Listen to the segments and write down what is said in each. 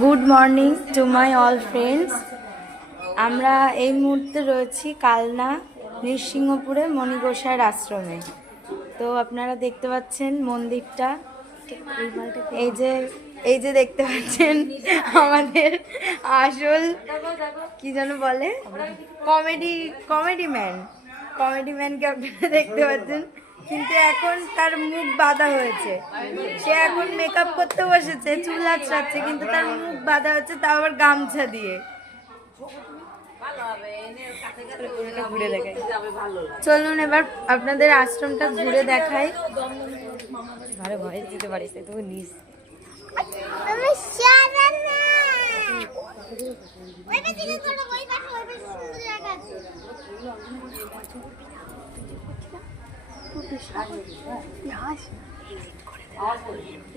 Good morning to my all friends. আমরা এই মুহূর্তে রয়েছি কালনা নৃসিংহপুরে মণিগোসাইয়ের আশ্রমে। তো আপনারা দেখতে পাচ্ছেন মন্দিরটা, এই যে দেখতে পাচ্ছেন আমাদের আসল কি যেন বলে কমেডি ম্যানকে আপনারা দেখতে পাচ্ছেন, কিন্তু এখন তার মুখ বাঁধা হয়েছে। সে এখন মেকআপ করতে বসেছে, চুল আঁচড়াচ্ছে, কিন্তু তার মুখ বাঁধা হচ্ছে, তাও আবার গামছা দিয়ে। চলুন এবার আপনাদের আশ্রমটা ঘুরে দেখাই। ঘরে ভয়ে যেতে পারিস তো নিস।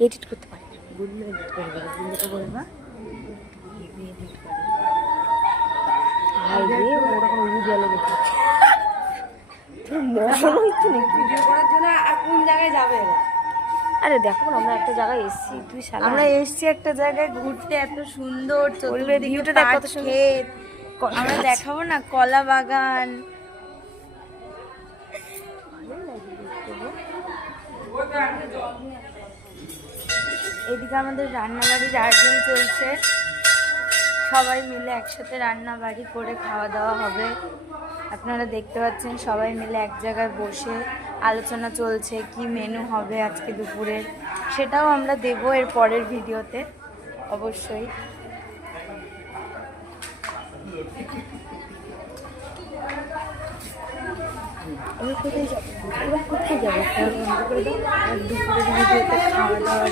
এডিট করতে পারি, বললো এডিট করে দেবে, বললে তো বলবা এডিট করে। আরে দেখো আমরা একটা জায়গায় এসেছি, আমরা এসেছি একটা জায়গায় ঘুরতে, এত সুন্দর ভিউটা দেখ, কত ক্ষেত। আমরা দেখাবো না কলা বাগান। এদিকে আমাদের রান্নাবাড়ির আয়োজন চলছে, সবাই মিলে একসাথে রান্নাবাড়ি করে খাওয়া দাওয়া হবে। আপনারা দেখতে পাচ্ছেন সবাই মিলে এক জায়গায় বসে আলোচনা চলছে কি মেনু হবে আজকে দুপুরের, সেটাও আমরা দেবো এর পরের ভিডিওতে অবশ্যই। কোথায় যাবো, কোথায় যাবো দুপুরের ভিডিওতে খাওয়া দাওয়া